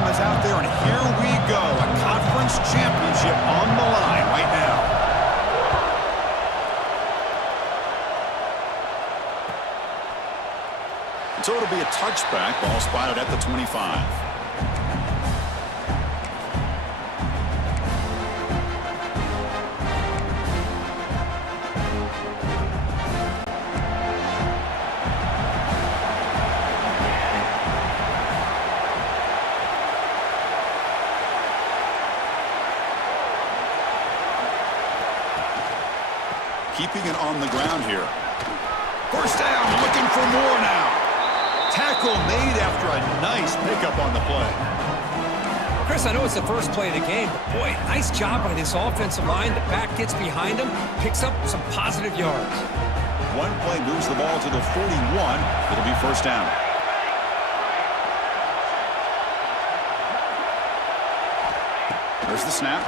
team is out there, and here we go. A conference championship on the line right now. So it'll be a touchback. Ball spotted at the 25. Keeping it on the ground here. First down, looking for more now. Tackle made after a nice pickup on the play. Chris, I know it's the first play of the game, but boy, nice job by this offensive line. The back gets behind him, picks up some positive yards. One play moves the ball to the 41. It'll be first down. There's the snap.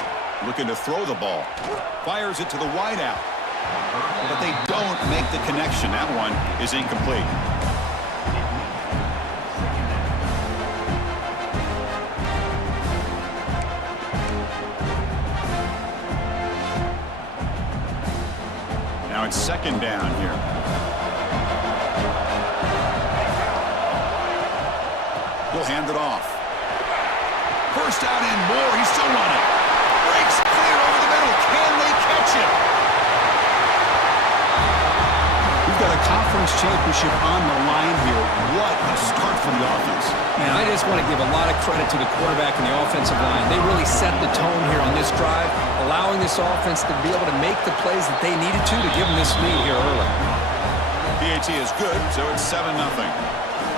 Looking to throw the ball. Fires it to the wideout. But they don't make the connection. That one is incomplete. Now it's second down here. He'll hand it off. First down and more. He's still running. Breaks clear over the middle. Can they catch him? We've got a conference championship on the line here. What a start for the offense. Man, I just want to give a lot of credit to the quarterback and the offensive line. They really set the tone here on this drive, allowing this offense to be able to make the plays that they needed to give them this lead here early. PAT is good, so it's 7-0.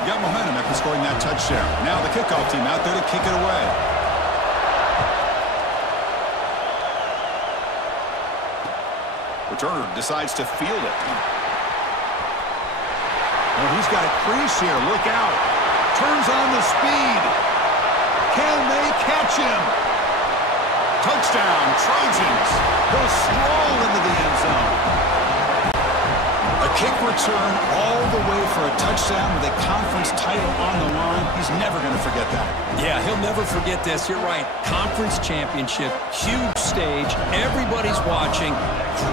Got momentum after scoring that touchdown. Now the kickoff team out there to kick it away. Returner decides to field it. Well, he's got a crease here. Look out. Turns on the speed. Can they catch him? Touchdown, Trojans. They'll stroll into the end zone. A kick return all the way for a touchdown with a conference title on the line. He's never going to forget that. Yeah, he'll never forget this. You're right. Conference championship, huge stage. Everybody's watching.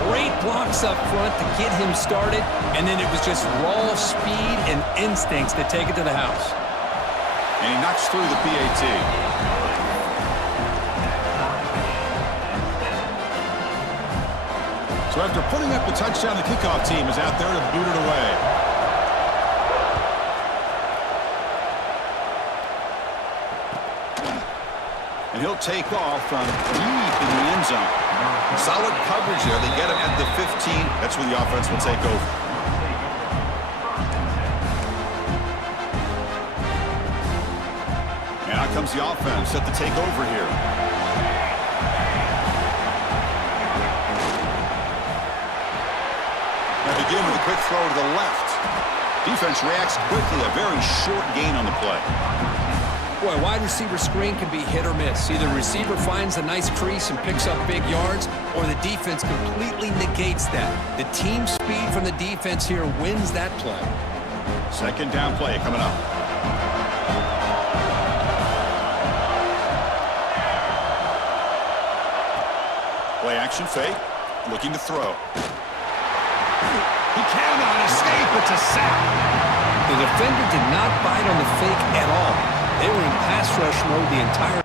Great blocks up front to get him started. And then it was just raw speed and instincts to take it to the house. And he knocks through the PAT. So after putting up the touchdown, the kickoff team is out there to boot it away. And he'll take off from deep in the end zone. Solid coverage there. They get him at the 15. That's where the offense will take over. And out comes the offense set to take over here. Begin with a quick throw to the left. Defense reacts quickly. A very short gain on the play. Boy, wide receiver screen can be hit or miss. Either receiver finds a nice crease and picks up big yards, or the defense completely negates that. The team speed from the defense here wins that play. Second down play coming up. Play action fake. Looking to throw. He cannot escape. It's a sack. The defender did not bite on the fake at all. They were in pass rush mode the entire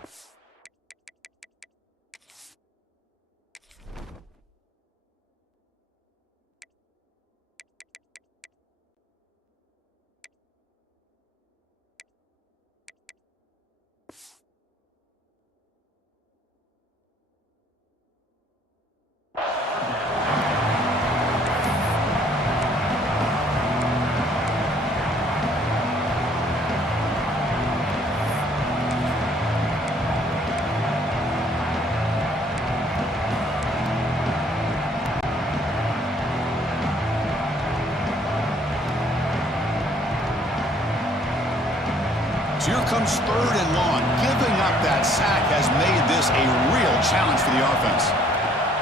Here comes third and long. Giving up that sack has made this a real challenge for the offense.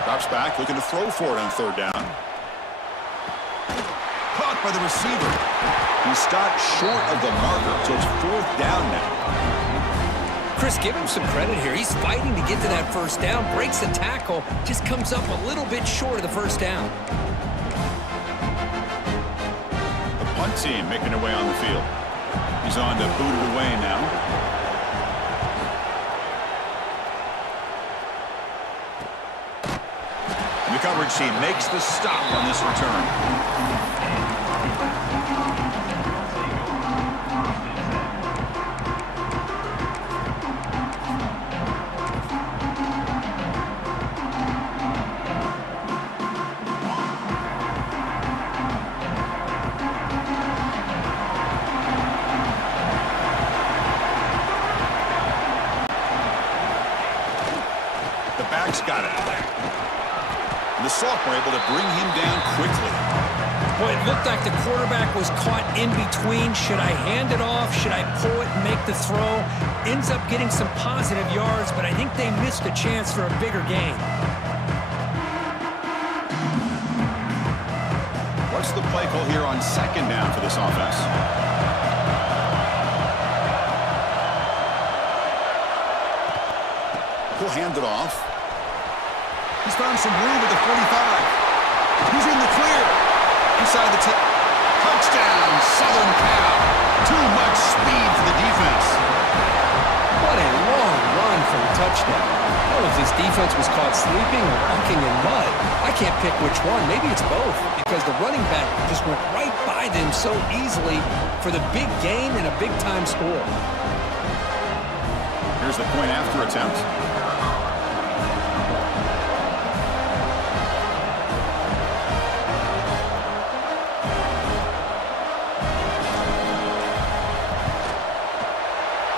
Drops back, looking to throw for it on third down. Caught by the receiver. He stopped short of the marker, so it's fourth down now. Chris, give him some credit here. He's fighting to get to that first down, breaks the tackle, just comes up a little bit short of the first down. The punt team making their way on the field. He's on to boot it away now. The coverage team makes the stop on this return. The back's got it. The sophomore able to bring him down quickly. Boy, it looked like the quarterback was caught in between. Should I hand it off? Should I pull it and make the throw? Ends up getting some positive yards, but I think they missed a chance for a bigger gain. What's the play call here on second down for this offense? He'll hand it off. He's found some room at the 45. He's in the clear. Inside the touchdown, Southern Cal. Too much speed for the defense. What a long run for a touchdown. I don't know if this defense was caught sleeping or walking in mud. I can't pick which one. Maybe it's both, because the running back just went right by them so easily for the big gain and a big-time score. Here's the point after attempt.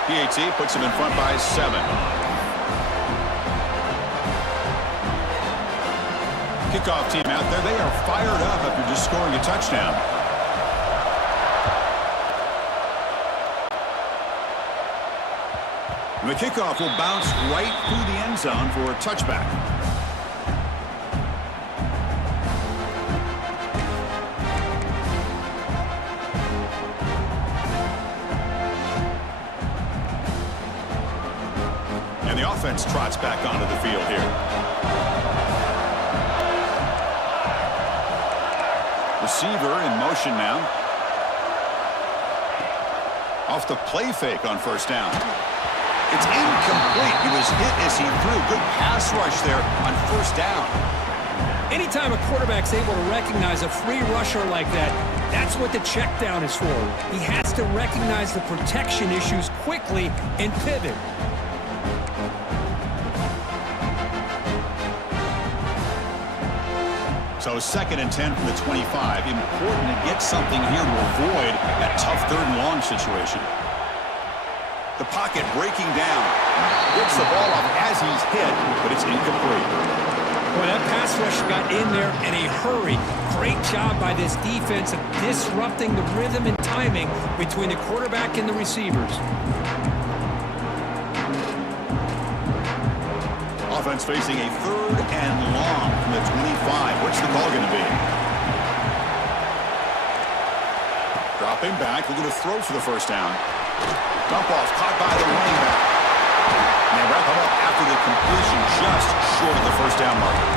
PAT puts him in front by 7. Kickoff team out there. They are fired up after just scoring a touchdown. The kickoff will bounce right through the end zone for a touchback. And the offense trots back onto the field here. Receiver in motion now. Off the play fake on first down. It's incomplete. He was hit as he threw. Good pass rush there on first down. Anytime a quarterback's able to recognize a free rusher like that, that's what the check down is for. He has to recognize the protection issues quickly and pivot. So 2nd and 10 from the 25. Important to get something here to avoid that tough 3rd and long situation. The pocket breaking down. Gets the ball off as he's hit, but it's incomplete. Boy, that pass rush got in there in a hurry. Great job by this defense of disrupting the rhythm and timing between the quarterback and the receivers. Offense facing a 3rd and long from the 25. What's the call going to be? Dropping back, looking to throw for the first down. Dump off caught by the running back. And they wrap him up after the completion just short of the first down marker.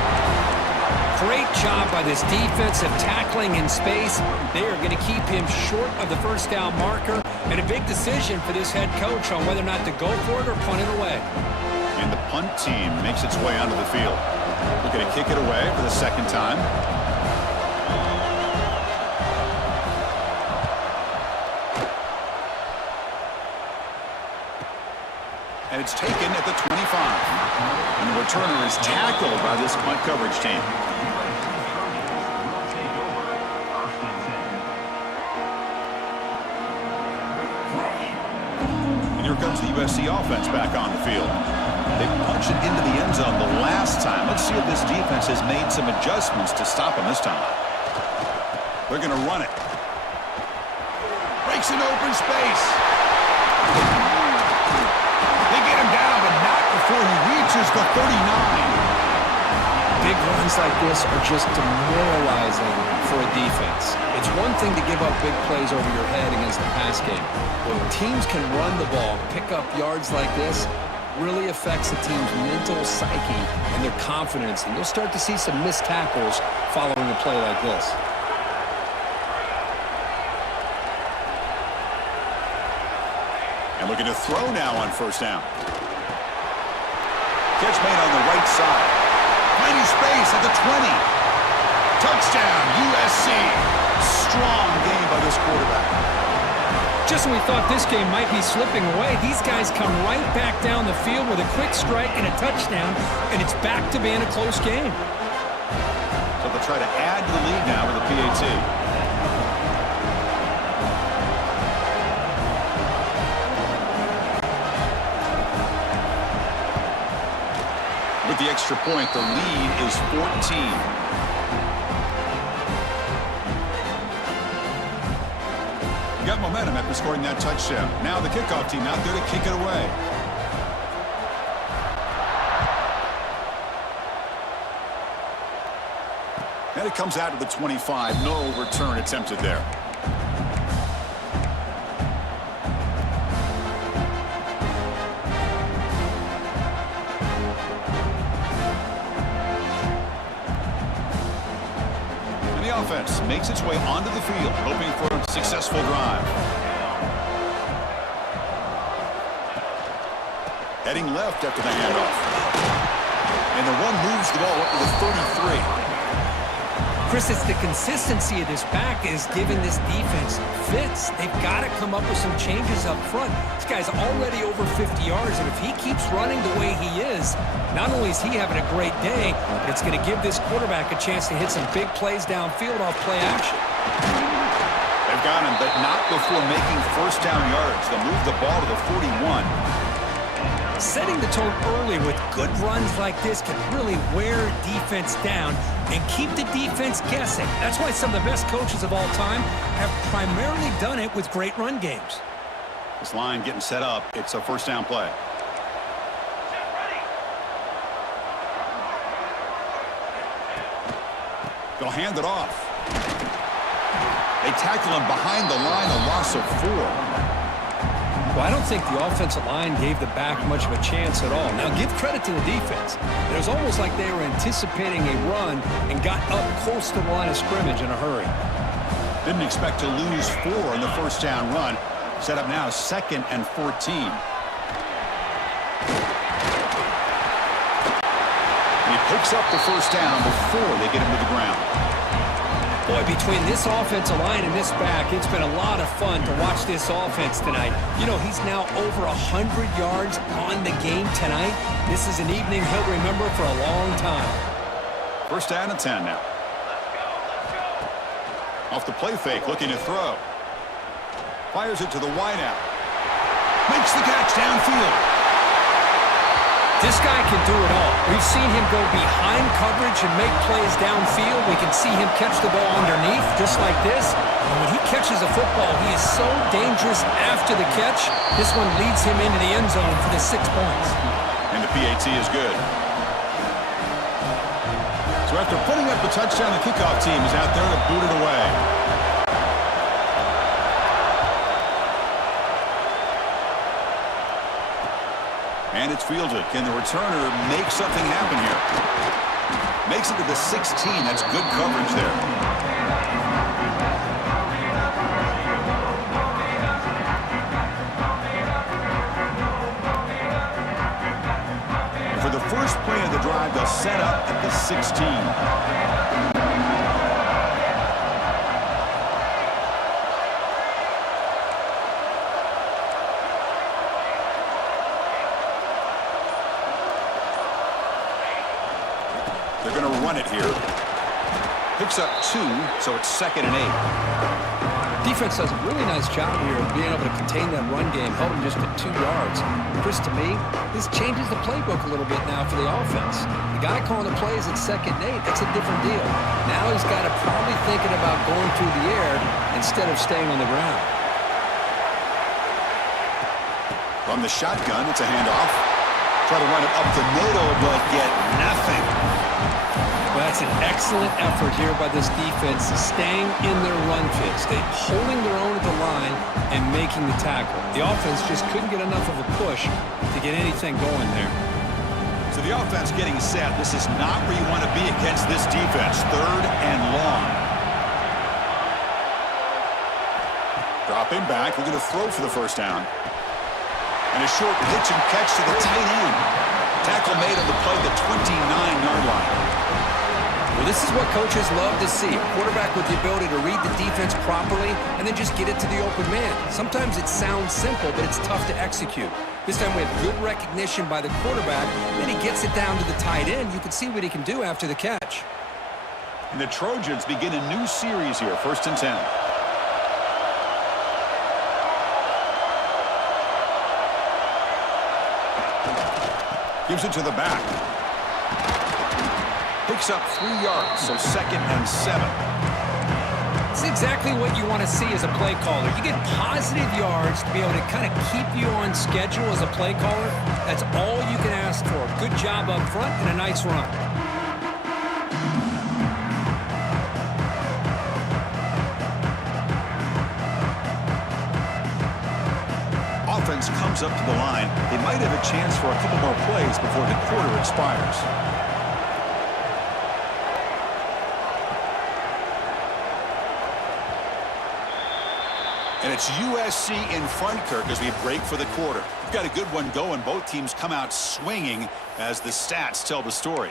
Great job by this defensive tackling in space. They are going to keep him short of the first down marker. And a big decision for this head coach on whether or not to go for it or punt it away. And the punt team makes its way onto the field. Looking to kick it away for the 2nd time. And it's taken at the 25. And the returner is tackled by this punt coverage team. And here comes the USC offense back on the field. They punched it into the end zone the last time. Let's see if this defense has made some adjustments to stop him this time. They're going to run it. Breaks an open space. They get him down, but not before he reaches the 39. Big runs like this are just demoralizing for a defense. It's one thing to give up big plays over your head against the pass game. When teams can run the ball, pick up yards like this, really affects the team's mental psyche and their confidence. And you'll start to see some missed tackles following a play like this. And looking to throw now on first down. Catch made on the right side. Finding space at the 20. Touchdown, USC. Strong game by this quarterback. Just when we thought this game might be slipping away, these guys come right back down the field with a quick strike and a touchdown, and it's back to being a close game. So they'll try to add to the lead now with a PAT. With the extra point, the lead is 14. Got momentum after scoring that touchdown. Now the kickoff team out there to kick it away. And it comes out to the 25. No return attempted there. Offense makes its way onto the field, hoping for a successful drive. Heading left after the handoff. And the run moves the ball up to the 33. Chris, it's the consistency of this back is giving this defense fits. They've got to come up with some changes up front. This guy's already over 50 yards, and if he keeps running the way he is, not only is he having a great day, but it's going to give this quarterback a chance to hit some big plays downfield off play action. They've got him, but not before making first down yards. They'll move the ball to the 41. Setting the tone early with good runs like this can really wear defense down and keep the defense guessing. That's why some of the best coaches of all time have primarily done it with great run games. This line getting set up. It's a first down play. They'll hand it off. They tackle him behind the line, a loss of 4. Well, I don't think the offensive line gave the back much of a chance at all. Now, give credit to the defense. It was almost like they were anticipating a run and got up close to the line of scrimmage in a hurry. Didn't expect to lose 4 in the first down run. Set up now 2nd and 14. And he picks up the first down before they get him to the ground. Boy, between this offensive line and this back, it's been a lot of fun to watch this offense tonight. You know, he's now over 100 yards on the game tonight. This is an evening he'll remember for a long time. First down and 10 now. Off the play fake, looking to throw. Fires it to the wideout. Makes the catch downfield. This guy can do it all. We've seen him go behind coverage and make plays downfield. We can see him catch the ball underneath, just like this. And when he catches a football, he is so dangerous after the catch. This one leads him into the end zone for the 6 points. And the PAT is good. So after putting up the touchdown, the kickoff team is out there to boot it away. And it's fielded. Can the returner make something happen here? Makes it to the 16. That's good coverage there. And for the first play of the drive, they'll set up at the 16. They're going to run it here. Picks up 2, so it's 2nd and 8. Defense does a really nice job here of being able to contain that run game, held him just at 2 yards. Chris, to me, this changes the playbook a little bit now for the offense. The guy calling the plays at 2nd and 8, that's a different deal. Now he's got to probably thinking about going through the air instead of staying on the ground. From the shotgun, it's a handoff. Try to run it up the middle, but get nothing. That's an excellent effort here by this defense, staying in their run fit, holding their own at the line and making the tackle. The offense just couldn't get enough of a push to get anything going there. So the offense getting set. This is not where you want to be against this defense. 3rd and long. Dropping back, looking to throw for the first down. And a short pitch and catch to the tight end. Tackle made on the play at the 29-yard line. Well, this is what coaches love to see. A quarterback with the ability to read the defense properly and then just get it to the open man. Sometimes it sounds simple, but it's tough to execute. This time we have good recognition by the quarterback. Then he gets it down to the tight end. You can see what he can do after the catch. And the Trojans begin a new series here, 1st and 10. Gives it to the back. Picks up 3 yards, so 2nd and 7. It's exactly what you want to see as a play caller. You get positive yards to be able to kind of keep you on schedule as a play caller. That's all you can ask for. Good job up front and a nice run. Offense comes up to the line. They might have a chance for a couple more plays before the quarter expires. And it's USC in front, Kirk, as we break for the quarter. We've got a good one going. Both teams come out swinging as the stats tell the story.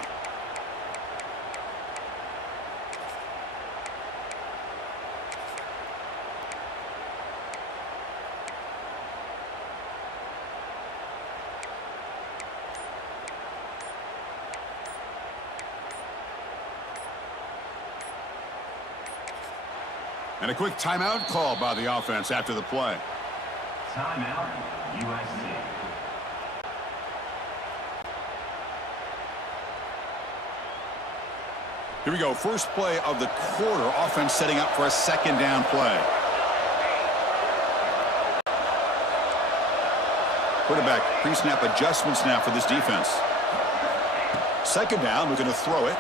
And a quick timeout call by the offense after the play. Timeout, USC. Here we go. First play of the quarter. Offense setting up for a 2nd down play. Quarterback pre-snap adjustments now for this defense. 2nd down. We're going to throw it.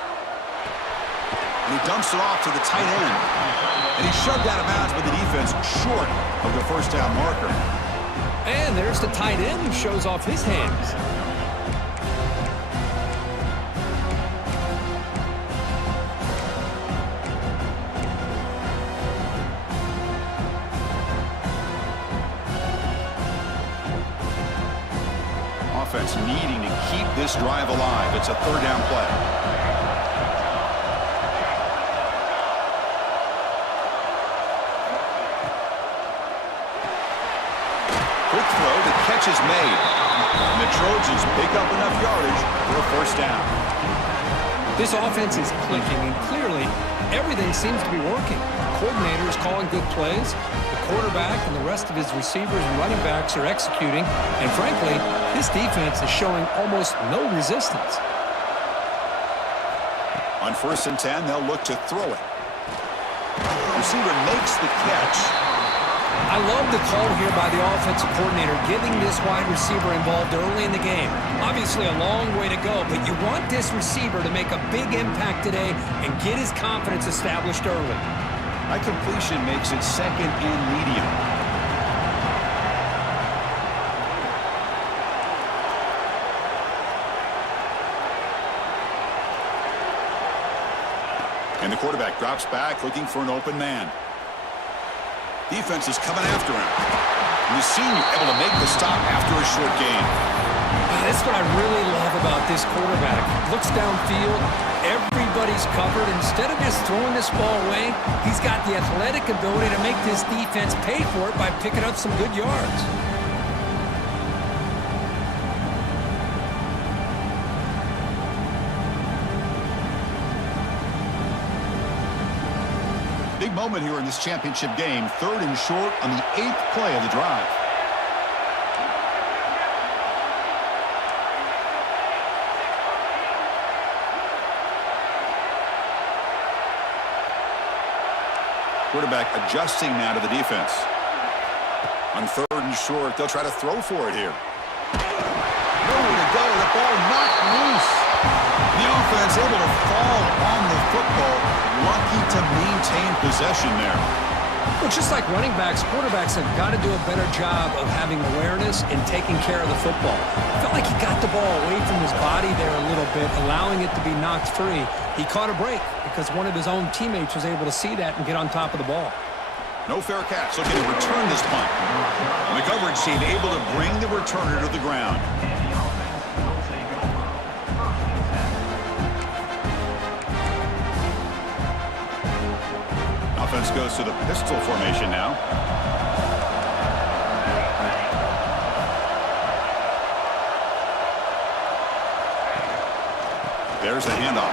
And he dumps it off to the tight end. And he's shoved out of bounds by the defense short of the 1st down marker. And there's the tight end who shows off his hands. Offense needing to keep this drive alive. It's a 3rd down play. Catch is made. And the Trojans pick up enough yardage for a 1st down. This offense is clicking, and clearly everything seems to be working. The coordinator is calling good plays. The quarterback and the rest of his receivers and running backs are executing. And frankly, this defense is showing almost no resistance. On 1st and 10, they'll look to throw it. Receiver makes the catch. I love the call here by the offensive coordinator, getting this wide receiver involved early in the game. Obviously a long way to go, but you want this receiver to make a big impact today and get his confidence established early. High completion makes it 2nd and medium. And the quarterback drops back, looking for an open man. Defense is coming after him. And the senior able to make the stop after a short gain. That's what I really love about this quarterback. Looks downfield, everybody's covered. Instead of just throwing this ball away, he's got the athletic ability to make this defense pay for it by picking up some good yards. Big moment here in this championship game. 3rd and short on the 8th play of the drive. Quarterback adjusting now to the defense. On 3rd and short, they'll try to throw for it here. Nowhere to go. The ball knocked loose. The offense able to fall on the lucky to maintain possession there. Well, just like running backs, quarterbacks have got to do a better job of having awareness and taking care of the football. I felt like he got the ball away from his body there a little bit, allowing it to be knocked free. He caught a break because one of his own teammates was able to see that and get on top of the ball. No fair catch. Looking to return this punt. And the coverage team able to bring the returner to the ground. Offense goes to the pistol formation now. There's a handoff.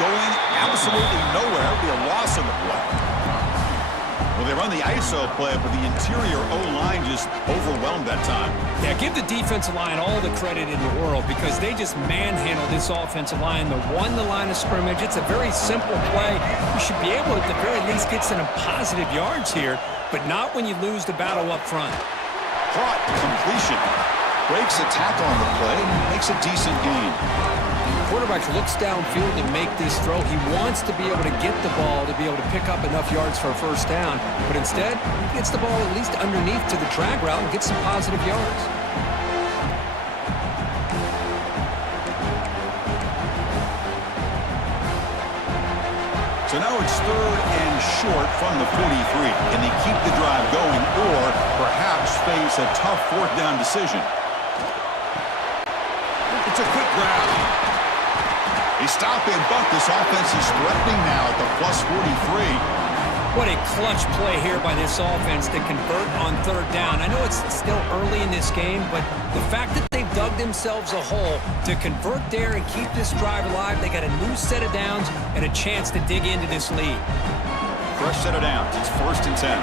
Going absolutely nowhere. It'll be a loss on the play. Well, they run the ISO play, but the interior O-line just overwhelmed that time. Yeah, give the defensive line all the credit in the world because they just manhandled this offensive line. They won the line of scrimmage. It's a very simple play. You should be able to, at the very least, get some positive yards here, but not when you lose the battle up front. Caught, completion. Breaks a tackle on the play, makes a decent gain. Quarterback looks downfield to make this throw. He wants to be able to get the ball to be able to pick up enough yards for a first down, but instead, he gets the ball at least underneath to the drag route and gets some positive yards. So now it's 3rd and short from the 43. Can they keep the drive going or perhaps face a tough 4th down decision? It's a quick grab. They stop and bunt. This offense is threatening now at the plus 43. What a clutch play here by this offense to convert on 3rd down. I know it's still early in this game, but the fact that they've dug themselves a hole to convert there and keep this drive alive, they got a new set of downs and a chance to dig into this lead. Fresh set of downs. It's 1st and 10.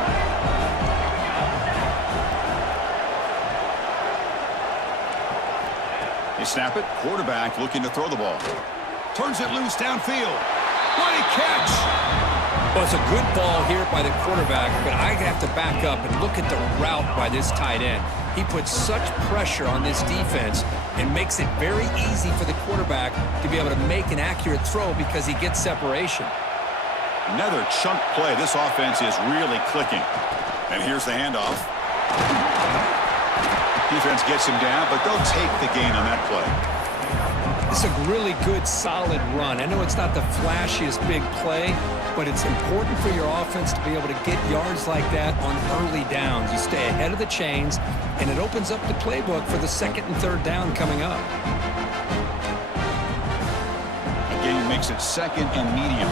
They snap it. Quarterback looking to throw the ball. Turns it loose downfield. What a catch! Well, it's a good ball here by the quarterback, but I have to back up and look at the route by this tight end. He puts such pressure on this defense and makes it very easy for the quarterback to be able to make an accurate throw because he gets separation. Another chunk play. This offense is really clicking. And here's the handoff. Defense gets him down, but they'll take the gain on that play. It's a really good, solid run. I know it's not the flashiest big play, but it's important for your offense to be able to get yards like that on early downs. You stay ahead of the chains, and it opens up the playbook for the 2nd and 3rd down coming up. Again, makes it 2nd and medium.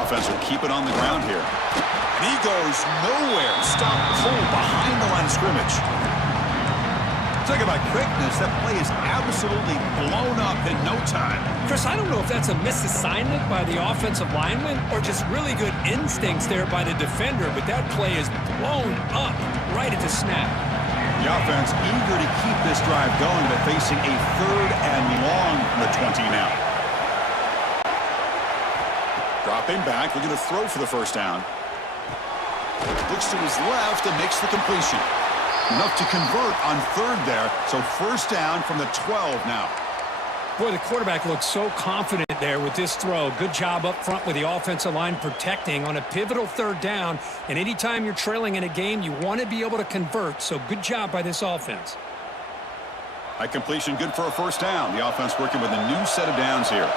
Offense will keep it on the ground here. And he goes nowhere. Stop cold behind the line of scrimmage. Talk about quickness. That play is absolutely blown up in no time. Chris, I don't know if that's a misassignment by the offensive lineman or just really good instincts there by the defender, but that play is blown up right at the snap. The offense eager to keep this drive going, but facing a 3rd and long from the 20 now. Dropping back, looking to throw for the first down. Looks to his left and makes the completion. Enough to convert on 3rd there, so 1st down from the 12 now. Boy, the quarterback looks so confident there with this throw. Good job up front with the offensive line protecting on a pivotal 3rd down. And anytime you're trailing in a game, you want to be able to convert, so good job by this offense. High completion, good for a 1st down. The offense working with a new set of downs here.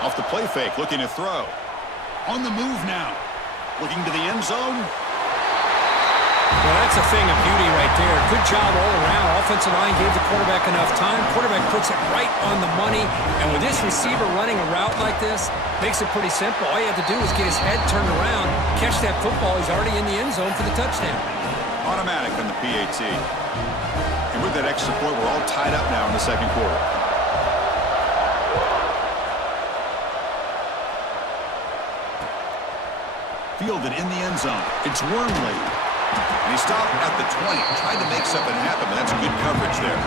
Off the play fake, looking to throw. On the move now. Looking to the end zone. Well, that's a thing of beauty right there. Good job all around. Offensive line gave the quarterback enough time. Quarterback puts it right on the money. And with this receiver running a route like this, makes it pretty simple. All you have to do is get his head turned around, catch that football. He's already in the end zone for the touchdown. Automatic on the PAT. And with that extra point, we're all tied up now in the 2nd quarter. Fielded in the end zone. It's Wormley. And he stopped at the 20, trying to make something happen, but that's good coverage there.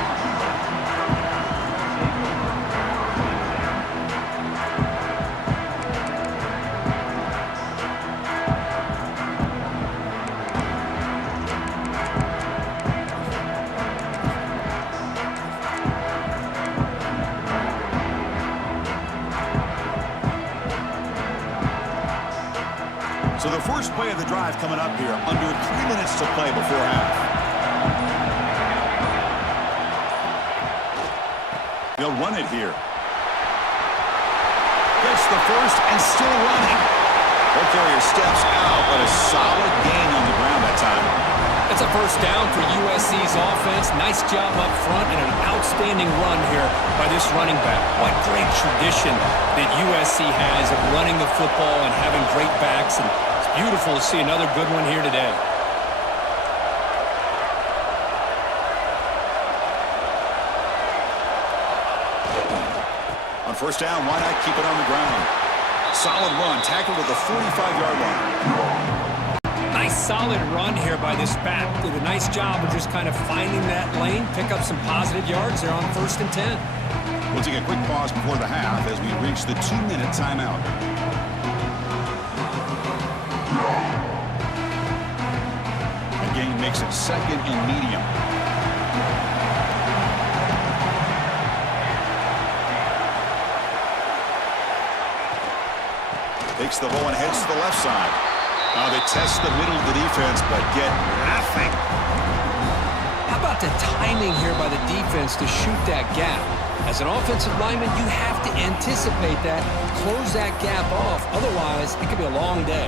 First play of the drive coming up here. Under 3 minutes to play before half. They'll run it here. Gets the first and still running. Ball carrier steps out, but a solid gain on the ground that time. It's a first down for USC's offense. Nice job up front and an outstanding run here by this running back. What great tradition that USC has of running the football and having great backs. And it's beautiful to see another good one here today. On first down, why not keep it on the ground? Solid run, tackled at the 45-yard line. Nice solid run here by this back. Did a nice job of just kind of finding that lane, pick up some positive yards there on 1st and 10. We'll take a quick pause before the half as we reach the 2-minute timeout. The gain makes it 2nd and medium. Takes the ball and heads to the left side. They test the middle of the defense, but get nothing. How about the timing here by the defense to shoot that gap? As an offensive lineman, you have to anticipate that, close that gap off. Otherwise, it could be a long day.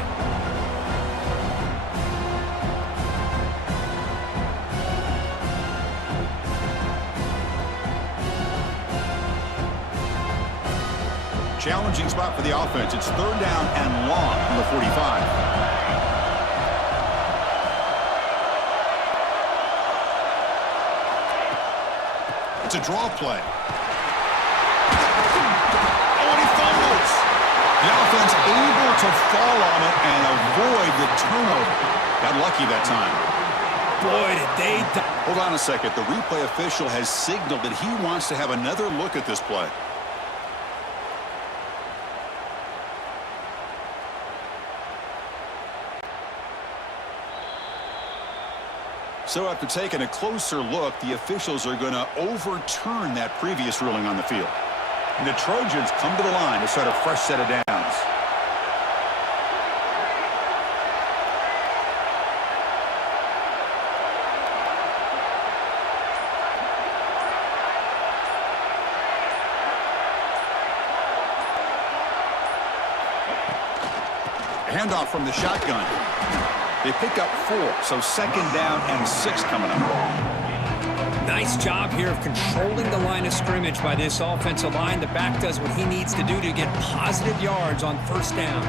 Challenging spot for the offense. It's 3rd down and long from the 45. It's a draw play. Oh, and he fumbles. The offense able to fall on it and avoid the turnover. Got lucky that time. Boy, did they... Hold on a second. The replay official has signaled that he wants to have another look at this play. So after taking a closer look, the officials are going to overturn that previous ruling on the field. And the Trojans come to the line to start a fresh set of downs. Handoff from the shotgun. They pick up 4, so 2nd down and 6 coming up. Nice job here of controlling the line of scrimmage by this offensive line. The back does what he needs to do to get positive yards on 1st down.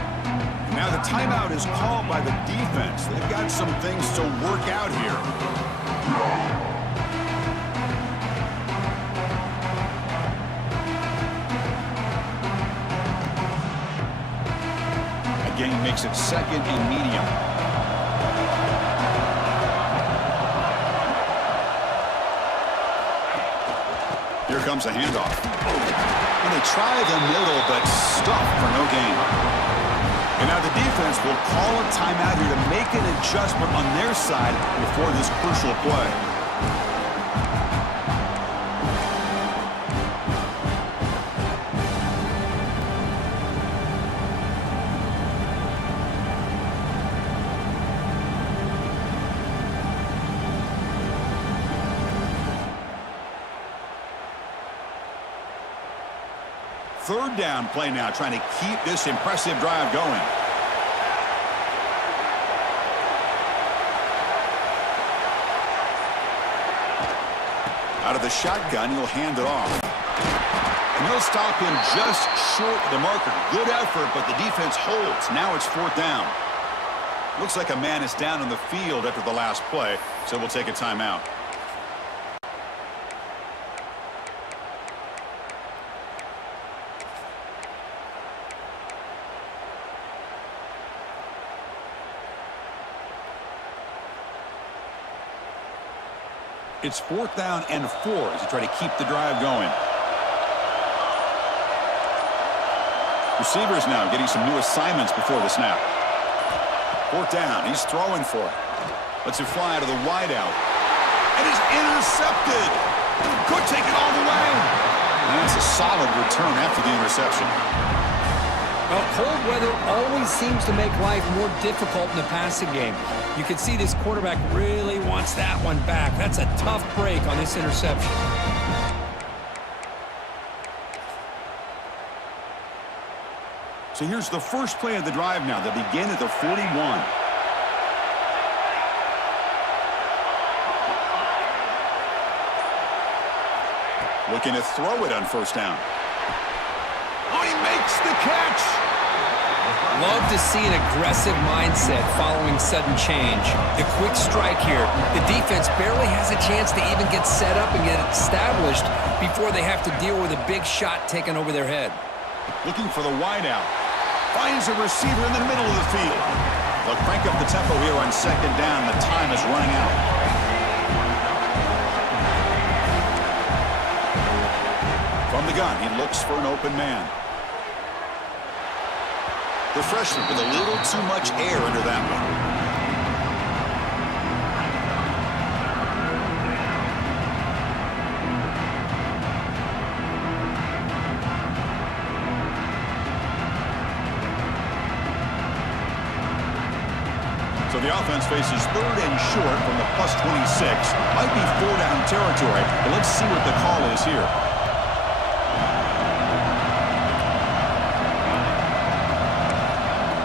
Now the timeout is called by the defense. They've got some things to work out here. A gain makes it 2nd and medium. Here comes a handoff. And they try the middle, but stuffed for no gain. And now the defense will call a timeout here to make an adjustment on their side before this crucial play. Third down play now, trying to keep this impressive drive going. Out of the shotgun, he'll hand it off. And he'll stop him just short of the marker. Good effort, but the defense holds. Now it's 4th down. Looks like a man is down on the field after the last play, so we'll take a timeout. It's 4th down and 4 as you try to keep the drive going. Receivers now getting some new assignments before the snap. 4th down. He's throwing for it. Lets it fly out of the wideout. And he's intercepted. Could take it all the way. And that's a solid return after the interception. Well, cold weather always seems to make life more difficult in the passing game. You can see this quarterback really wants that one back. That's a tough break on this interception. So here's the first play of the drive now. They begin at the 41. Looking to throw it on first down. Oh, he makes the catch! Love to see an aggressive mindset following sudden change. The quick strike here. The defense barely has a chance to even get set up and get established before they have to deal with a big shot taken over their head. Looking for the wideout. Finds a receiver in the middle of the field. They'll crank up the tempo here on second down. The time is running out. From the gun, he looks for an open man. The freshman with a little too much air under that one. So the offense faces third and short from the +26. Might be 4-down territory, but let's see what the call is here.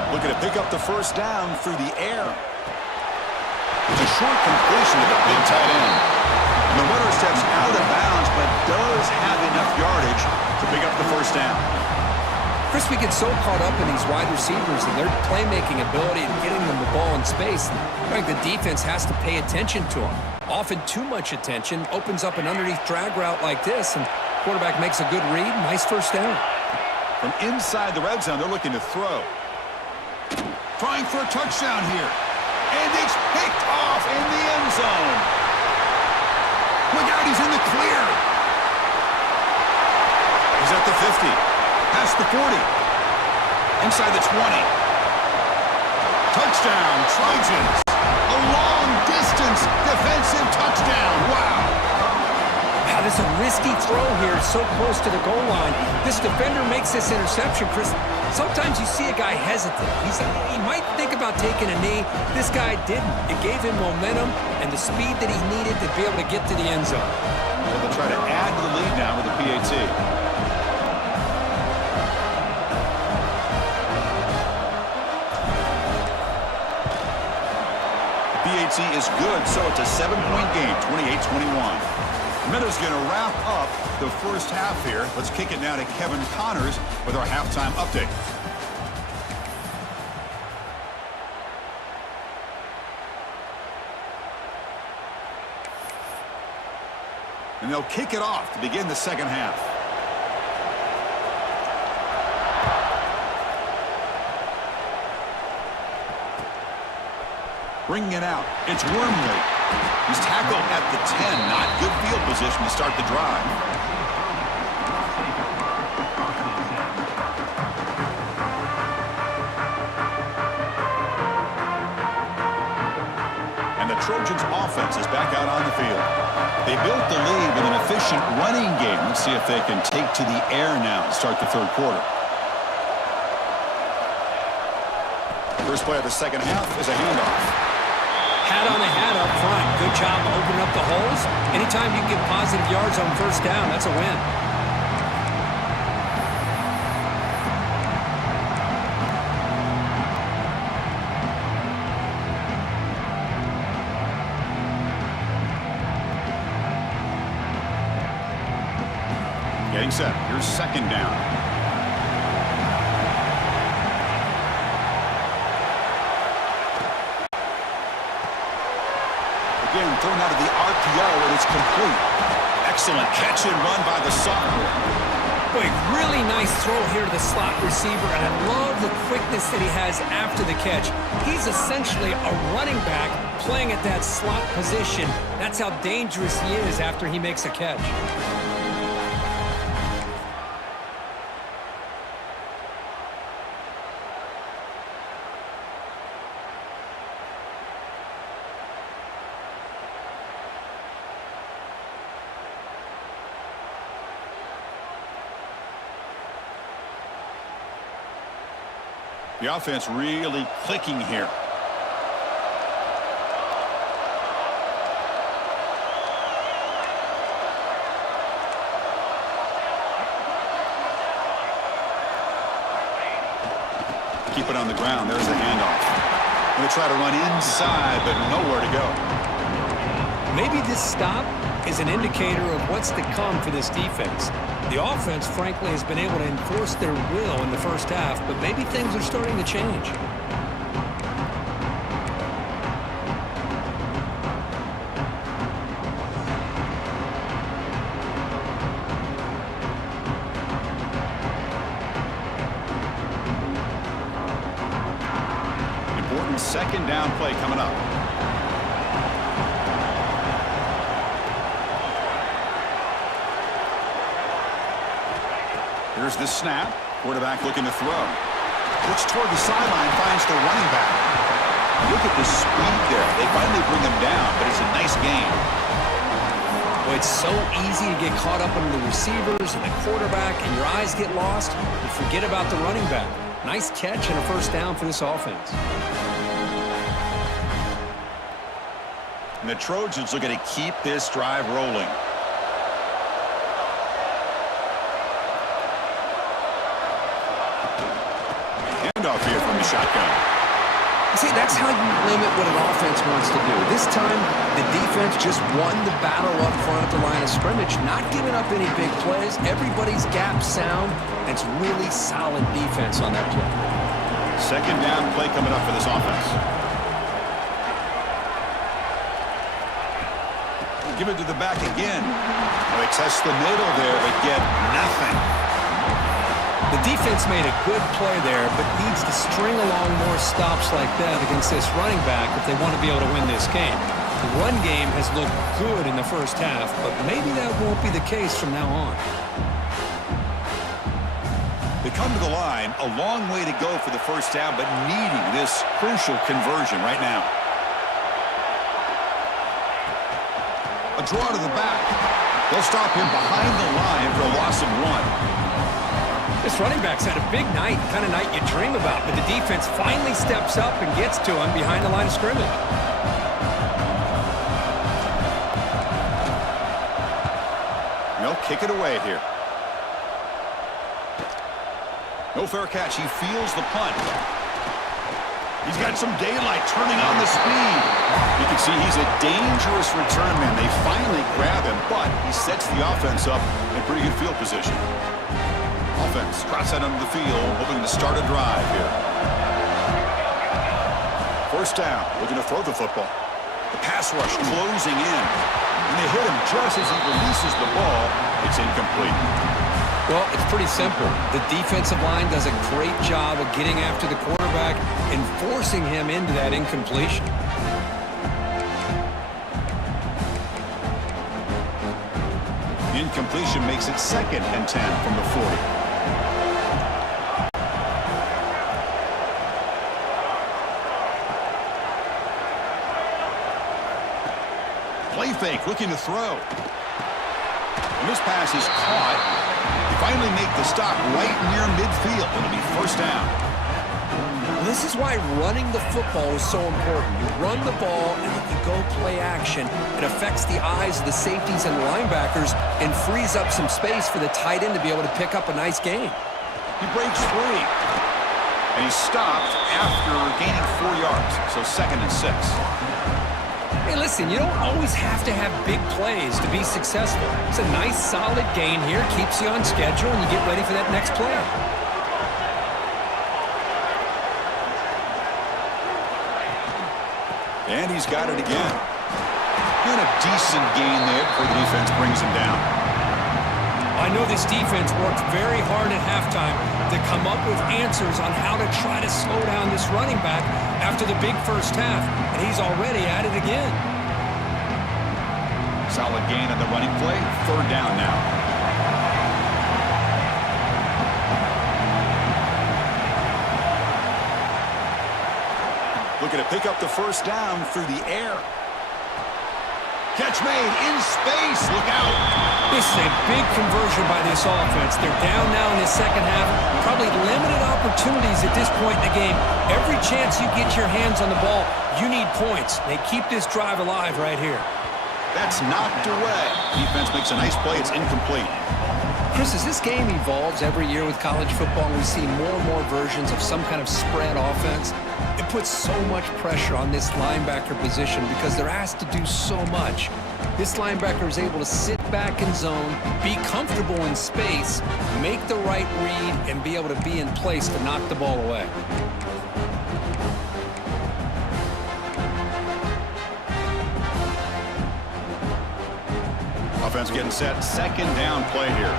Looking to pick up the first down through the air. It's a short completion to the big tight end. And the runner steps out of bounds, but does have enough yardage to pick up the first down. Chris, we get so caught up in these wide receivers and their playmaking ability and getting them the ball in space. I think the defense has to pay attention to them. Often too much attention opens up an underneath drag route like this, and quarterback makes a good read. Nice first down. From inside the red zone, they're looking to throw. Trying for a touchdown here. And it's picked off in the end zone. Look out, he's in the clear. He's at the 50. Past the 40. Inside the 20. Touchdown, Trojans. A long-distance defensive touchdown. Wow. Wow, this is a risky throw here, so close to the goal line. This defender makes this interception, Chris. Sometimes you see a guy hesitant. He might think about taking a knee. This guy didn't. It gave him momentum and the speed that he needed to be able to get to the end zone. So they'll try to add to the lead now with the PAT. PAT is good, so it's a 7-point game, 28-21. Meadows going to wrap up the first half here. Let's kick it now to Kevin Connors with our halftime update. And they'll kick it off to begin the second half. Bringing it out. It's Wormley. He's tackled at the 10. Not good field position to start the drive. And the Trojans' offense is back out on the field. They built the lead with an efficient running game. Let's see if they can take to the air now to start the third quarter. First play of the second half is a handoff. Hat on the hat up front. Good job opening up the holes. Anytime you get positive yards on first down, that's a win. Getting set. Here's second down. Again, thrown out of the RPO, and it's complete. Excellent catch and run by the sophomore. Boy, really nice throw here to the slot receiver, and I love the quickness that he has after the catch. He's essentially a running back playing at that slot position. That's how dangerous he is after he makes a catch. The offense really clicking here. Keep it on the ground. There's the handoff. Going to try to run inside, but nowhere to go. Maybe this stop is an indicator of what's to come for this defense. The offense, frankly, has been able to enforce their will in the first half, but maybe things are starting to change. Important second down play coming up. Here's the snap. Quarterback looking to throw. Looks toward the sideline, finds the running back. Look at the speed there. They finally bring him down, but it's a nice game. Well, it's so easy to get caught up in the receivers and the quarterback, and your eyes get lost. You forget about the running back. Nice catch and a first down for this offense. And the Trojans looking to keep this drive rolling. Handoff here from the shotgun. See, that's how you limit what an offense wants to do. This time, the defense just won the battle up front at the line of scrimmage, not giving up any big plays. Everybody's gap sound, and it's really solid defense on that play. Second down play coming up for this offense. Give it to the back again. Oh, they test the middle there, but get nothing. The defense made a good play there, but needs to string along more stops like that against this running back if they want to be able to win this game. The run game has looked good in the first half, but maybe that won't be the case from now on. They come to the line, a long way to go for the first down, but needing this crucial conversion right now. A draw to the back. They'll stop him behind the line for a loss of 1. This running back's had a big night, kind of night you dream about, but the defense finally steps up and gets to him behind the line of scrimmage. They'll kick it away here. No fair catch. He feels the punt. He's got some daylight turning on the speed. You can see he's a dangerous return man. They finally grab him, but he sets the offense up in a pretty good field position. Offense trots out onto the field, hoping to start a drive here. First down, looking to throw the football. The pass rush closing in. And they hit him just as he releases the ball. It's incomplete. Well, it's pretty simple. The defensive line does a great job of getting after the quarterback and forcing him into that incompletion. Incompletion makes it 2nd and 10 from the 40. Play fake, looking to throw. And this pass is caught. They finally make the stop right near midfield. It'll be first down. This is why running the football is so important. You run the ball and then you go play action. It affects the eyes of the safeties and the linebackers and frees up some space for the tight end to be able to pick up a nice gain. He breaks free. And he's stopped after gaining 4 yards. So 2nd and 6. Hey, listen, you don't always have to have big plays to be successful. It's a nice, solid gain here, keeps you on schedule, and you get ready for that next play. And he's got it again. And a decent gain there before the defense brings him down. I know this defense worked very hard at halftime to come up with answers on how to try to slow down this running back after the big first half, and he's already at it again. Solid gain on the running play. 3rd down now. Looking to pick up the first down through the air. Catch made in space. Look out. This is a big conversion by this offense. They're down now in the second half. Probably limited opportunities at this point in the game. Every chance you get your hands on the ball, you need points. They keep this drive alive right here. That's knocked away. Defense makes a nice play. It's incomplete. Chris, as this game evolves every year with college football, we see more and more versions of some kind of spread offense. It puts so much pressure on this linebacker position because they're asked to do so much. This linebacker is able to sit back in zone, be comfortable in space, make the right read, and be able to be in place to knock the ball away. Offense getting set. Second down play here.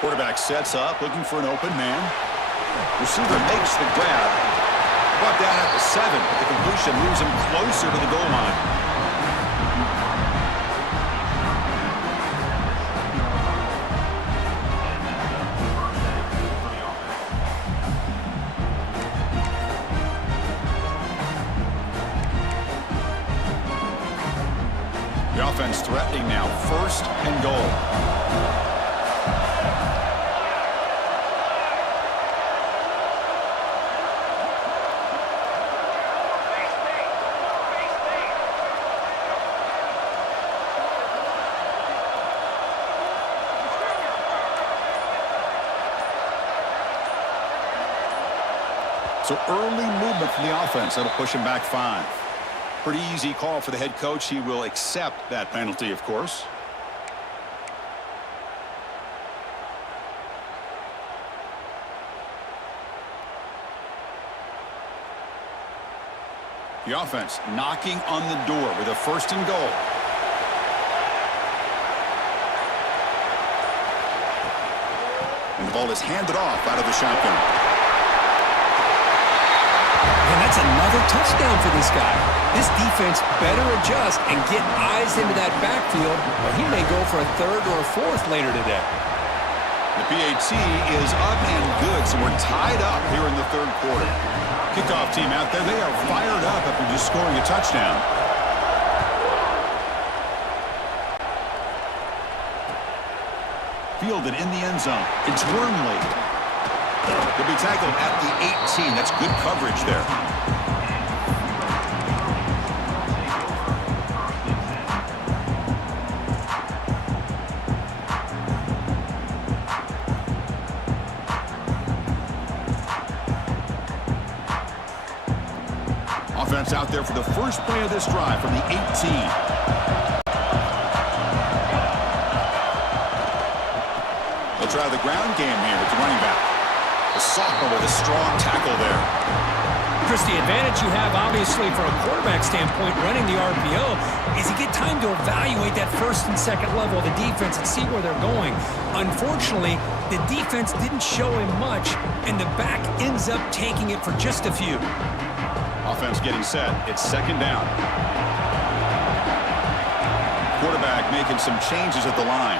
Quarterback sets up, looking for an open man. Receiver makes the grab. Brought down at the 7, but the completion moves him closer to the goal line. The offense threatening now, 1st and goal. So early movement from the offense. That'll push him back 5. Pretty easy call for the head coach. He will accept that penalty, of course. The offense knocking on the door with a 1st and goal. And the ball is handed off out of the shotgun. And that's another touchdown for this guy. This defense better adjust and get eyes into that backfield, or he may go for a 3rd or a 4th later today. The PAT is up and good, so we're tied up here in the 3rd quarter. Kickoff team out there, they are fired up after just scoring a touchdown. Fielded in the end zone. It's Wormley. He'll be tackled at the 18. That's good coverage there. Offense out there for the first play of this drive from the 18. They'll try the ground game here with the running back. The sophomore with a strong tackle there. Chris, the advantage you have, obviously, from a quarterback standpoint, running the RPO, is you get time to evaluate that 1st and 2nd level of the defense and see where they're going. Unfortunately, the defense didn't show him much, and the back ends up taking it for just a few. Offense getting set. It's 2nd down. Quarterback making some changes at the line.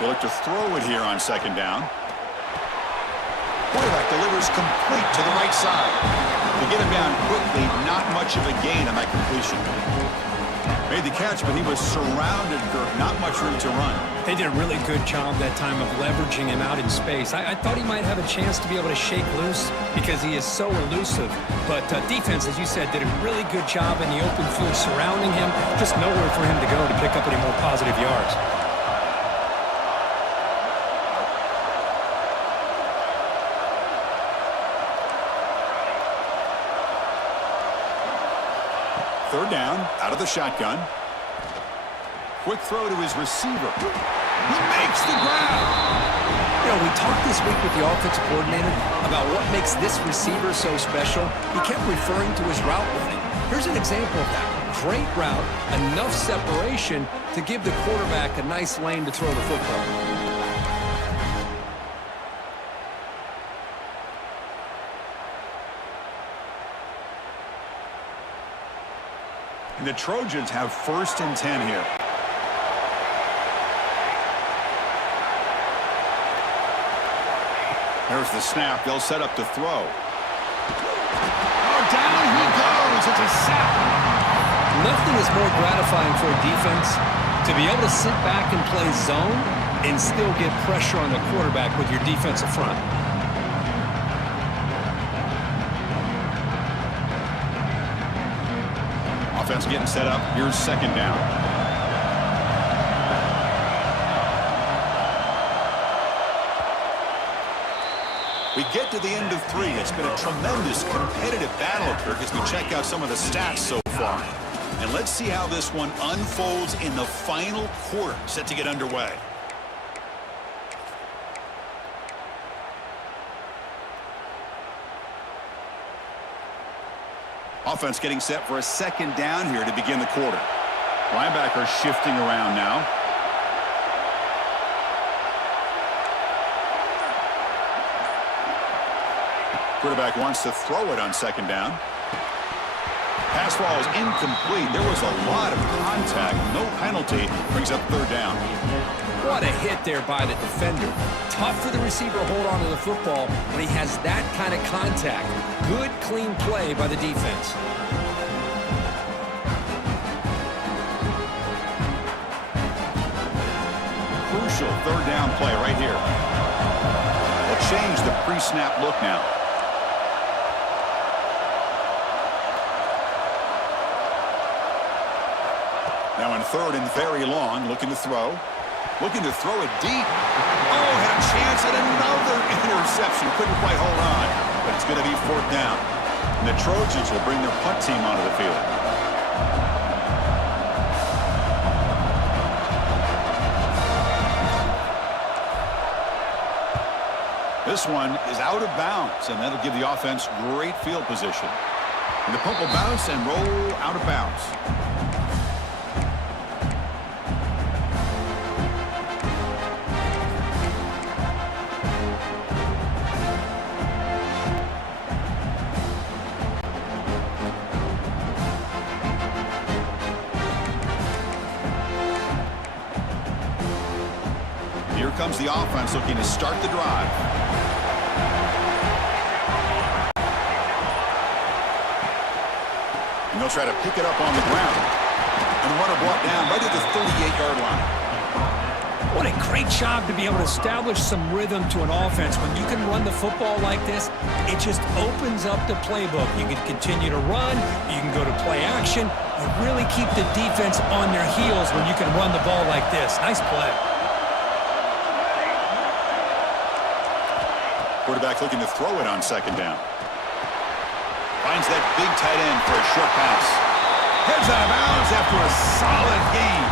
We'll look to throw it here on 2nd down. Quarterback delivers complete to the right side. To get him down quickly, not much of a gain on that completion. Made the catch, but he was surrounded, Kirk. Not much room to run. They did a really good job that time of leveraging him out in space. I thought he might have a chance to be able to shake loose because he is so elusive. But defense, as you said, did a really good job in the open field surrounding him. Just nowhere for him to go to pick up any more positive yards. Third down, out of the shotgun. Quick throw to his receiver. He makes the grab. You know, we talked this week with the offensive coordinator about what makes this receiver so special. He kept referring to his route running. Here's an example of that. Great route, enough separation to give the quarterback a nice lane to throw the football. And the Trojans have 1st and 10 here. There's the snap. They'll set up to throw. Oh, down he goes. It's a sack. Nothing is more gratifying for a defense to be able to sit back and play zone and still get pressure on the quarterback with your defensive front. Offense getting set up. Here's 2nd down. We get to the end of 3. It's been a tremendous competitive battle up here as we check out some of the stats so far. And let's see how this one unfolds in the final quarter, set to get underway. Offense getting set for a 2nd down here to begin the quarter. Linebacker shifting around now. Quarterback wants to throw it on 2nd down. Pass ball is incomplete. There was a lot of contact. No penalty. Brings up 3rd down. What a hit there by the defender. Tough for the receiver to hold on to the football when he has that kind of contact. Good, clean play by the defense. Crucial 3rd down play right here. They'll change the pre-snap look now. Now in 3rd and very long, looking to throw. Looking to throw it deep. Oh, had a chance at another interception. Couldn't quite hold on, but it's going to be 4th down. And the Trojans will bring their punt team onto the field. This one is out of bounds, and that'll give the offense great field position. And the punt will bounce and roll out of bounds. Here comes the offense looking to start the drive. And they'll try to pick it up on the ground. And the runner brought down right at the 38-yard line. What a great job to be able to establish some rhythm to an offense. When you can run the football like this, it just opens up the playbook. You can continue to run. You can go to play action. You really keep the defense on their heels when you can run the ball like this. Nice play. Quarterback looking to throw it on 2nd down. Finds that big tight end for a short pass. Heads out of bounds after a solid gain.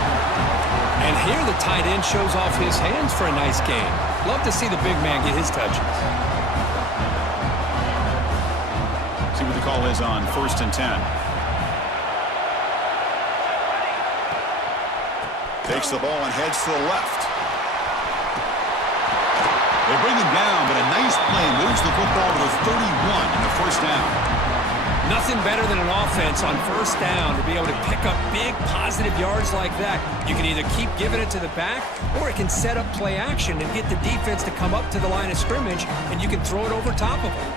And here the tight end shows off his hands for a nice game. Love to see the big man get his touches. See what the call is on 1st and 10. Takes the ball and heads to the left. They bring him down, but a nice play moves the football to the 31 in the 1st down. Nothing better than an offense on 1st down to be able to pick up big positive yards like that. You can either keep giving it to the back, or it can set up play action and get the defense to come up to the line of scrimmage, and you can throw it over top of them.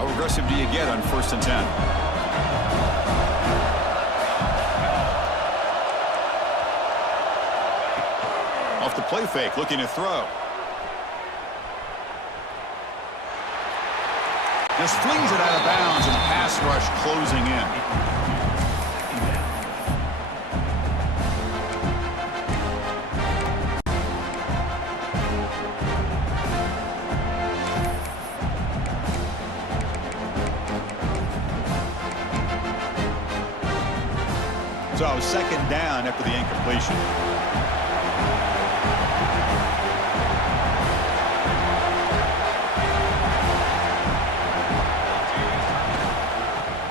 How aggressive do you get on 1st and 10? Off the play fake, looking to throw. Just flings it out of bounds, and pass rush closing in. So 2nd down after the incompletion.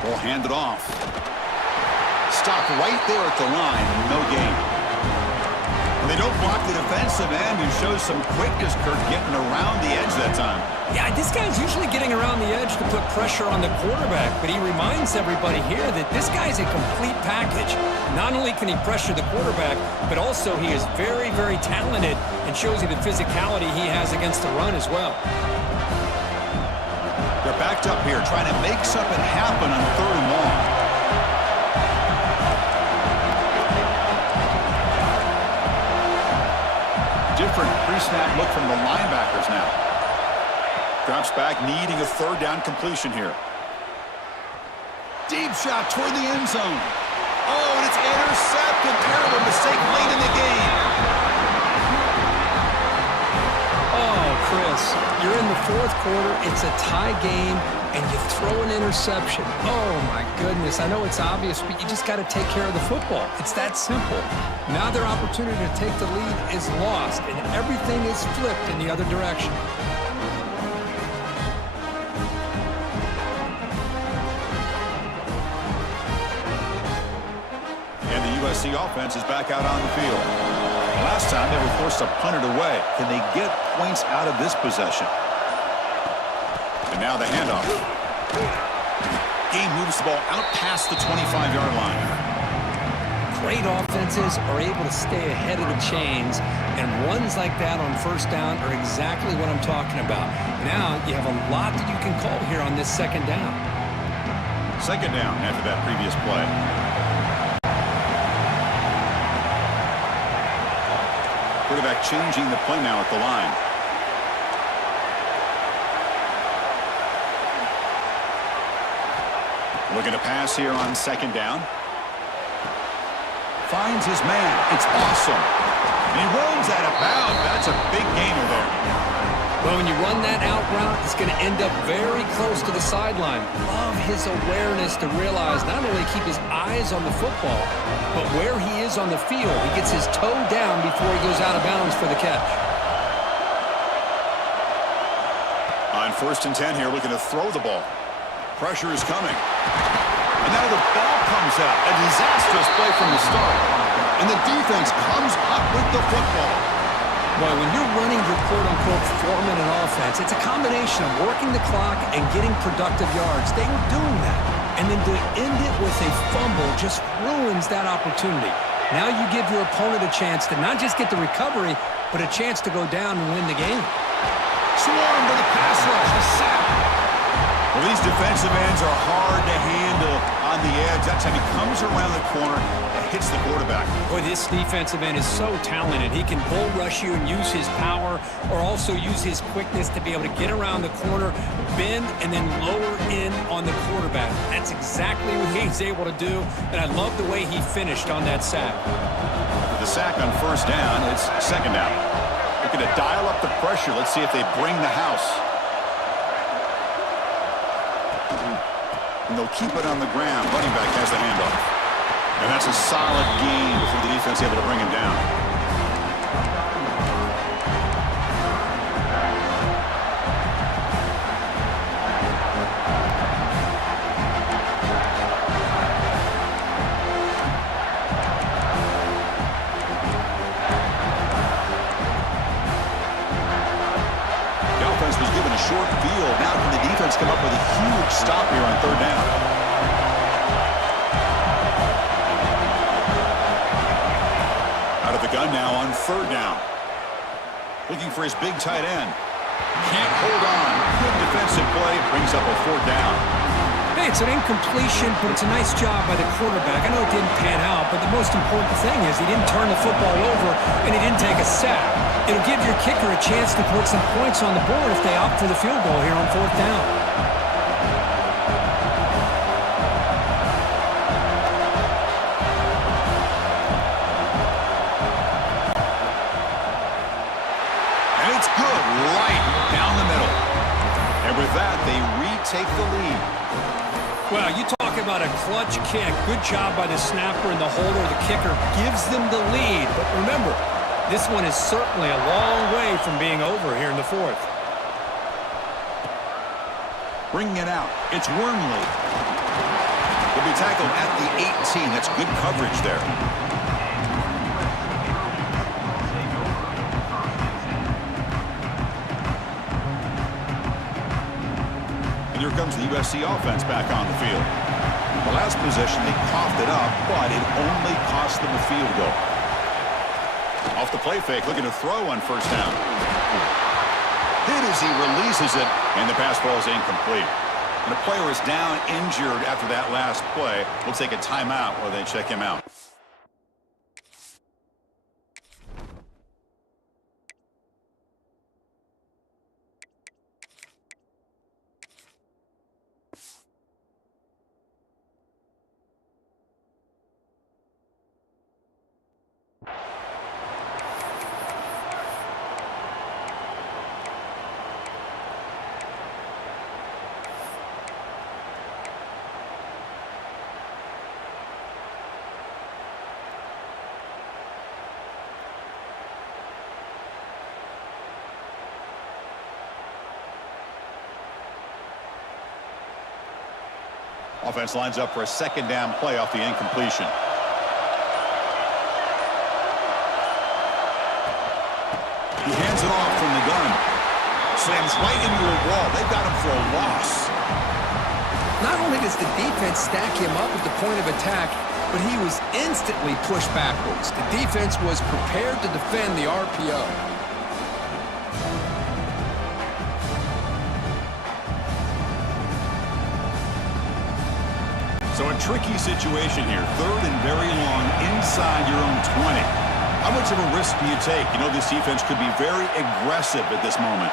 We'll hand it off. Stop right there at the line. No gain. They don't block the defensive end, who shows some quickness, Kirk, getting around the edge that time. Yeah, this guy's usually getting around the edge to put pressure on the quarterback, but he reminds everybody here that this guy's a complete package. Not only can he pressure the quarterback, but also he is very, very talented and shows you the physicality he has against the run as well. They're backed up here, trying to make something happen on 3rd and long. Different pre-snap look from the linebackers now. Drops back, needing a 3rd down completion here. Deep shot toward the end zone. Oh, and it's intercepted. Terrible mistake late in the game. Oh, Chris, you're in the 4th quarter. It's a tie game, and you throw an interception. Oh, my goodness. I know it's obvious, but you just got to take care of the football. It's that simple. Now their opportunity to take the lead is lost, and everything is flipped in the other direction. And the USC offense is back out on the field. Last time they were forced to punt it away. Can they get points out of this possession? And now the handoff. Game moves the ball out past the 25-yard line. Great offenses are able to stay ahead of the chains, and runs like that on 1st down are exactly what I'm talking about. Now you have a lot that you can call here on this 2nd down. 2nd down after that previous play. Quarterback changing the play now at the line. Looking to pass here on 2nd down. Finds his man. It's awesome. And he runs out of bounds. That's a big gainer there. Well, when you run that out route, it's going to end up very close to the sideline. Love his awareness to realize not only keep his eyes on the football, but where he is on the field. He gets his toe down before he goes out of bounds for the catch. On 1st and 10 here, looking to throw the ball. Pressure is coming. And now the ball comes out. A disastrous play from the start. And the defense comes up with the football. Boy, when you're running your quote-unquote 4-minute offense, it's a combination of working the clock and getting productive yards. They were doing that. And then to end it with a fumble just ruins that opportunity. Now you give your opponent a chance to not just get the recovery, but a chance to go down and win the game. Swarm to the pass rush. A sack. Well, these defensive ends are hard to handle on the edge. That time he comes around the corner and hits the quarterback. Boy, this defensive end is so talented. He can bull rush you and use his power, or also use his quickness to be able to get around the corner, bend, and then lower in on the quarterback. That's exactly what he's able to do, and I love the way he finished on that sack. With the sack on 1st down, it's 2nd down. Looking to dial up the pressure. Let's see if they bring the house. And they'll keep it on the ground. Running back has the handoff. And that's a solid gain before the defense able to bring him down. The offense was given a short field. Now can the defense come up with a huge stop here on 3rd down? Out of the gun now on 3rd down. Looking for his big tight end. Can't hold on. Good defensive play. Brings up a 4th down. Hey, it's an incompletion, but it's a nice job by the quarterback. I know it didn't pan out, but the most important thing is he didn't turn the football over and he didn't take a sack. It'll give your kicker a chance to put some points on the board if they opt for the field goal here on 4th down. And it's good. Right down the middle. And with that, they retake the lead. Well, you talk about a clutch kick. Good job by the snapper and the holder. The kicker gives them the lead. But remember, this one is certainly a long way from being over here in the 4th. Bringing it out. It's Wormley. He'll be tackled at the 18. That's good coverage there. And here comes the USC offense back on the field. The last possession, they coughed it up, but it only cost them a field goal. Off the play fake, looking to throw on first down. Hit as he releases it, and the pass ball is incomplete. And the player is down, injured after that last play. We'll take a timeout while they check him out. Offense lines up for a second down play off the incompletion. He hands it off from the gun. Slams right into a wall. They've got him for a loss. Not only does the defense stack him up at the point of attack, but he was instantly pushed backwards. The defense was prepared to defend the RPO. So a tricky situation here. Third and very long inside your own 20. How much of a risk do you take? You know this defense could be very aggressive at this moment.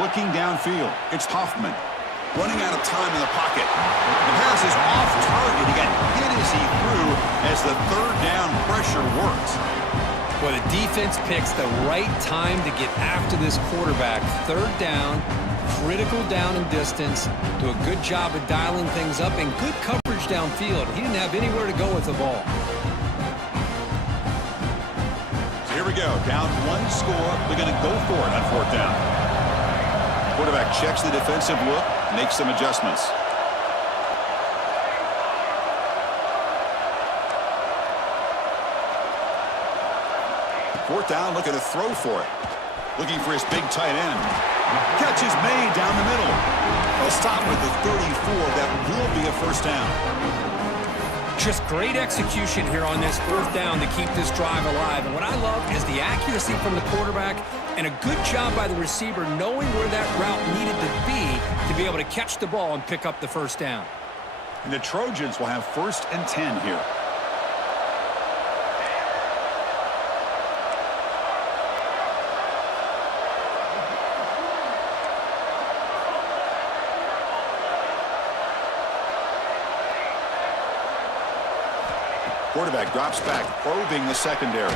Looking downfield, it's Hoffman. Running out of time in the pocket. The pass is off target. He got hit as he threw as the third down pressure works. Well, the defense picks the right time to get after this quarterback. Third down, critical down and distance. Do a good job of dialing things up and good coverage downfield. He didn't have anywhere to go with the ball. So here we go. Down one score. They're going to go for it on fourth down. Quarterback checks the defensive look, makes some adjustments. Fourth down, looking to throw for it. Looking for his big tight end. Catch is made down the middle. They'll stop with the 34. That will be a first down. Just great execution here on this fourth down to keep this drive alive. And what I love is the accuracy from the quarterback and a good job by the receiver knowing where that route needed to be able to catch the ball and pick up the first down. And the Trojans will have 1st and 10 here. Quarterback drops back, probing the secondary.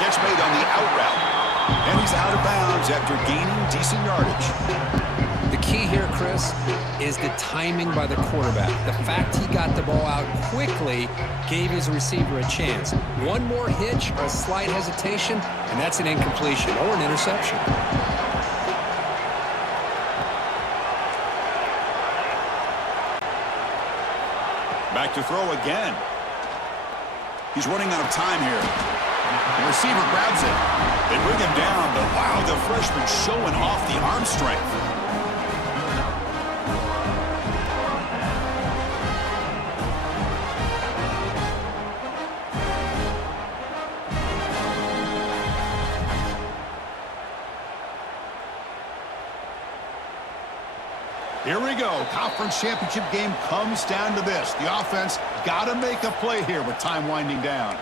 Catch made on the out route. And he's out of bounds after gaining decent yardage. The key here, Chris, is the timing by the quarterback. The fact he got the ball out quickly gave his receiver a chance. One more hitch or a slight hesitation, and that's an incompletion or an interception. Back to throw again. He's running out of time here. The receiver grabs it. They bring him down, but wow, the freshman showing off the arm strength. Here we go. Conference championship game comes down to this. The offense got to make a play here with time winding down.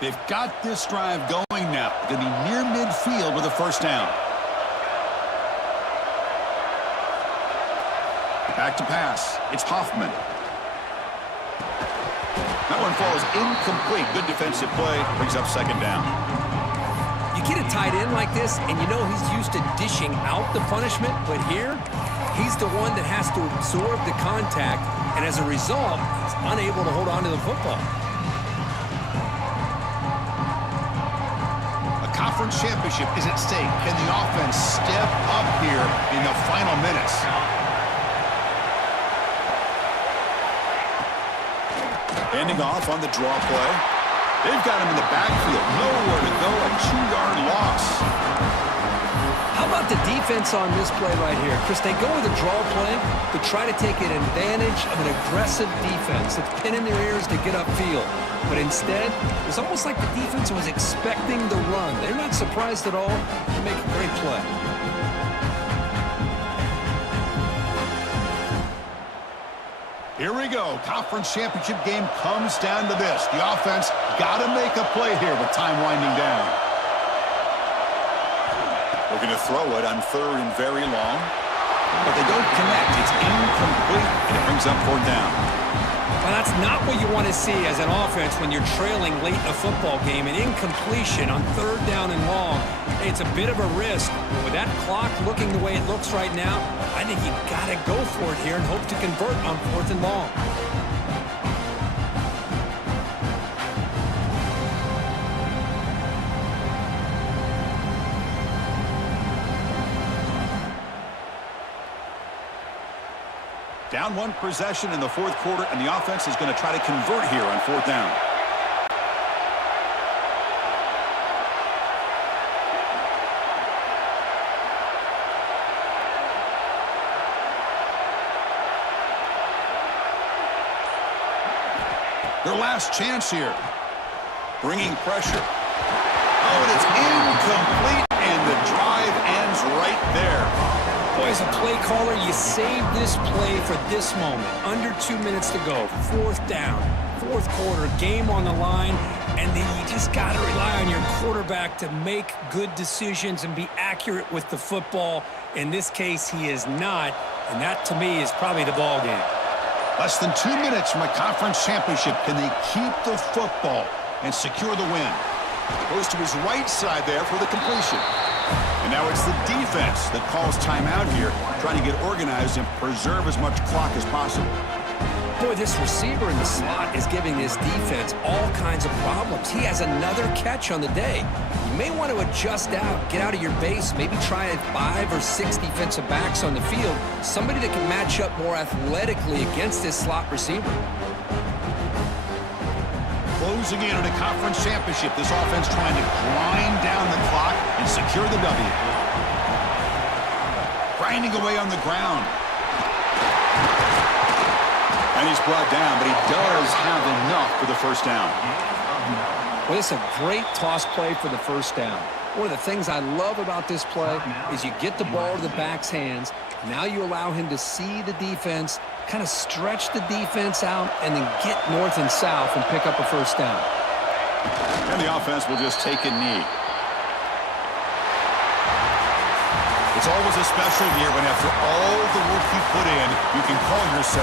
They've got this drive going now. Going to be near midfield with a first down. Back to pass. It's Hoffman. That one falls incomplete. Good defensive play. Brings up second down. You get a tight end like this, and you know he's used to dishing out the punishment, but here, he's the one that has to absorb the contact, and as a result, he's unable to hold on to the football. A conference championship is at stake. Can the offense step up here in the final minutes? Ending off on the draw play. They've got him in the backfield. Nowhere to go. A 2-yard loss. How about the defense on this play right here? Chris, they go with a draw play to try to take an advantage of an aggressive defense that's pinning their ears to get upfield. But instead, it was almost like the defense was expecting the run. They're not surprised at all. They make a great play. Here we go. Conference championship game comes down to this. The offense got to make a play here with time winding down. We're going to throw it on 3rd and very long. But they don't connect. It's incomplete, and it brings up 4th down. Well, that's not what you want to see as an offense when you're trailing late in a football game. An incompletion on 3rd down and long. It's a bit of a risk. With that clock looking the way it looks right now, I think you got to go for it here and hope to convert on 4th and long. Down 1 possession in the 4th quarter, and the offense is going to try to convert here on 4th down. Their last chance here. Bringing pressure. Oh, and it's incomplete, and the drive ends right there. Boy, as a play caller, you save this play for this moment. Under 2 minutes to go. 4th down. 4th quarter. Game on the line. And then you just got to rely on your quarterback to make good decisions and be accurate with the football. In this case, he is not. And that, to me, is probably the ball game. Less than 2 minutes from a conference championship. Can they keep the football and secure the win? Goes to his right side there for the completion. And now it's the defense that calls timeout here, trying to get organized and preserve as much clock as possible. Boy, this receiver in the slot is giving this defense all kinds of problems. He has another catch on the day. You may want to adjust out, get out of your base, maybe try 5 or 6 defensive backs on the field, somebody that can match up more athletically against this slot receiver. Closing in on a conference championship, this offense trying to grind down the clock and secure the W. Grinding away on the ground. And he's brought down, but he does have enough for the 1st down. Well, it's a great toss play for the 1st down. One of the things I love about this play is you get the ball to the back's hands. Now you allow him to see the defense, kind of stretch the defense out, and then get north and south and pick up a 1st down. And the offense will just take a knee. It's always a special year when after all the work you put in, you can call yourself